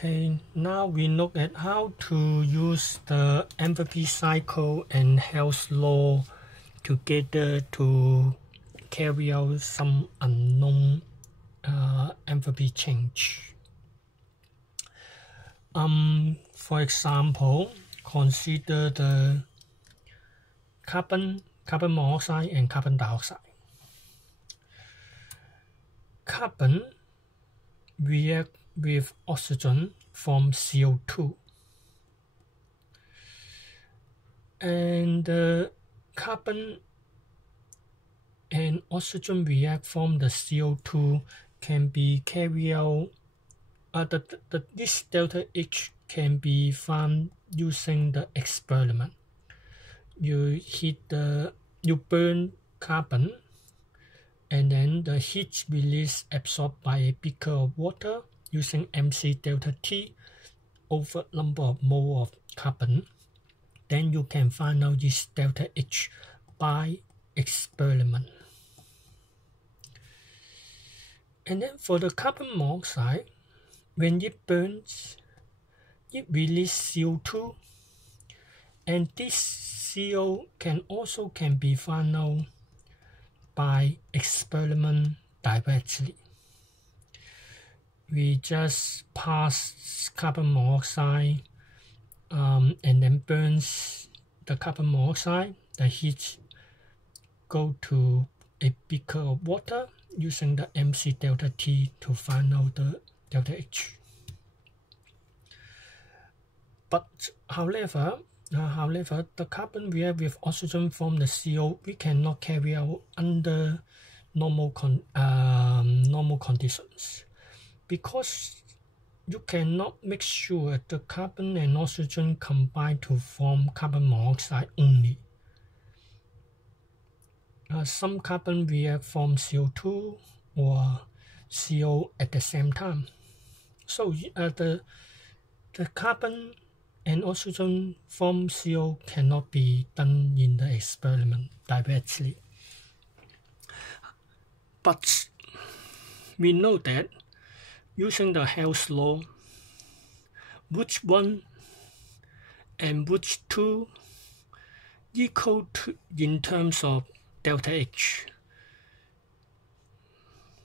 Okay, now we look at how to use the enthalpy cycle and Hell's law together to carry out some unknown enthalpy change. For example, consider the carbon monoxide and carbon dioxide. Carbon react with oxygen from CO2, and the carbon and oxygen react from the CO2 can be carried out. This delta H can be found using the experiment. You burn carbon, and then the heat release absorbed by a beaker of water using MC delta T over number of mole of carbon. Then you can find out this delta H by experiment. And then for the carbon monoxide, when it burns, it releases CO2, and this CO can be found out by experiment directly. We just pass carbon monoxide and then burns the carbon monoxide. The heat go to a beaker of water using the MC delta T to find out the delta H. But however, the carbon react with oxygen from the CO. We cannot carry out under normal conditions, because you cannot make sure the carbon and oxygen combine to form carbon monoxide only. Some carbon react from CO2 or CO at the same time. So the carbon and oxygen from CO cannot be done in the experiment directly. But we know that using the Hell's law, which 1 and which 2 equal to in terms of delta H.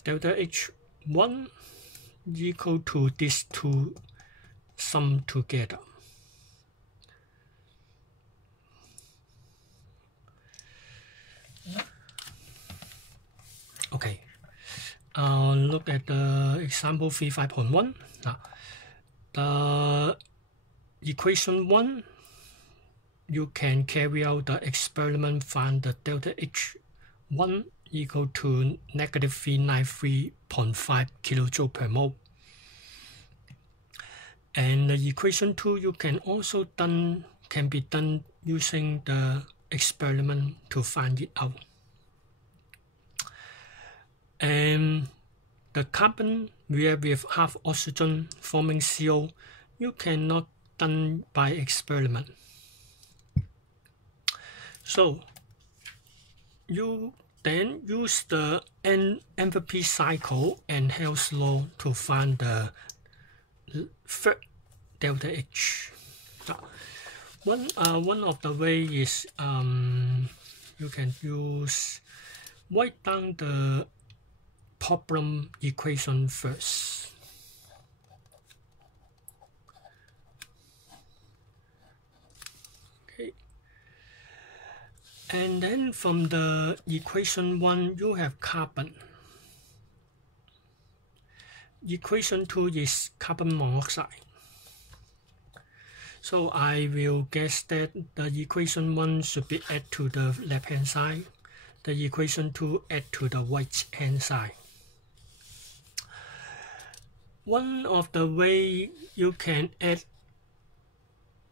Delta H1 equal to these two sum together. Okay, look at the example 3.5.1. Now, the equation 1, you can carry out the experiment, find the delta H1 equal to negative 393.5 kilojoule per mole. And the equation 2 you can be done using the experiment to find it out. And the carbon react with half oxygen forming CO, you cannot done by experiment. So you then use the enthalpy cycle and Hell's law to find the third delta H. One of the way is you can write down the problem equation first. Okay. And then from the equation 1, you have carbon. Equation 2 is carbon monoxide. So I will guess that the equation 1 should be added to the left hand side. The equation 2 add to the right hand side. One of the way you can add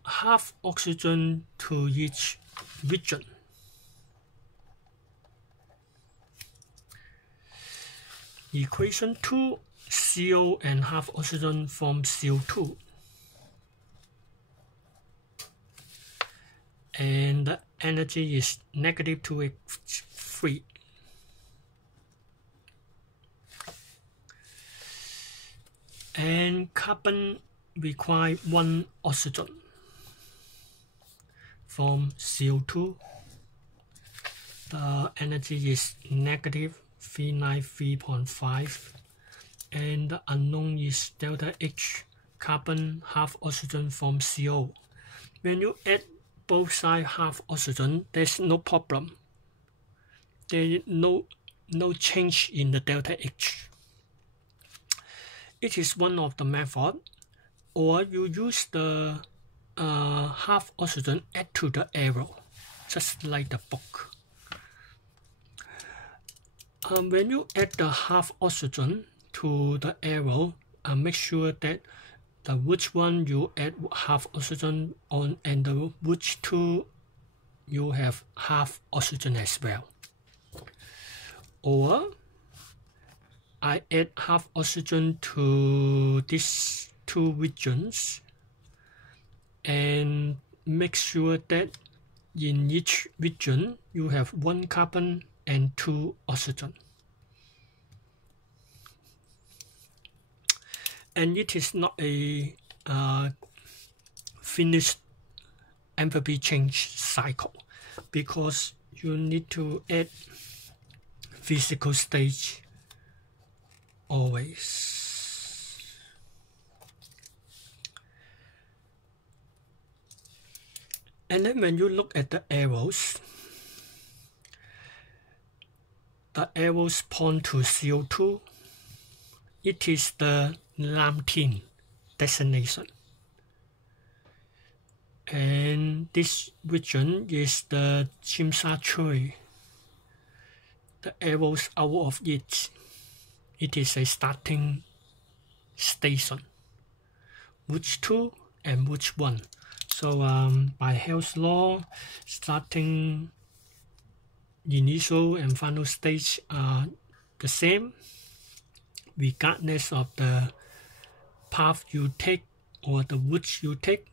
half oxygen to each region. Equation 2, CO and half oxygen form CO2. And the energy is negative 2H3. And carbon require 1 oxygen from CO2. The energy is negative 393.5, and the unknown is delta H, carbon half oxygen from CO. When you add both sides half oxygen, there's no problem. There is no change in the delta H. It is one of the methods, or you use the half oxygen add to the arrow, just like the book. When you add the half oxygen to the arrow, make sure that the which one you add half oxygen on and the which two you have half oxygen as well. Or I add half oxygen to these two regions and make sure that in each region you have 1 carbon and 2 oxygen. And it is not a finished enthalpy change cycle, because you need to add physical stage always. And then when you look at the arrows point to CO2. It is the Lamtin destination. And this region is the Chimsa-Choi. The arrows out of it. It is a starting station. Which two and which one? So by Hell's law, starting initial and final stage are the same, regardless of the path you take or the route you take.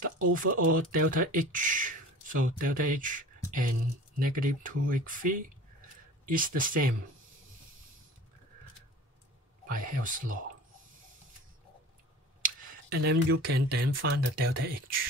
The overall delta H, so delta H and negative 2H3 is the same by Hell's law. And then you can then find the delta H.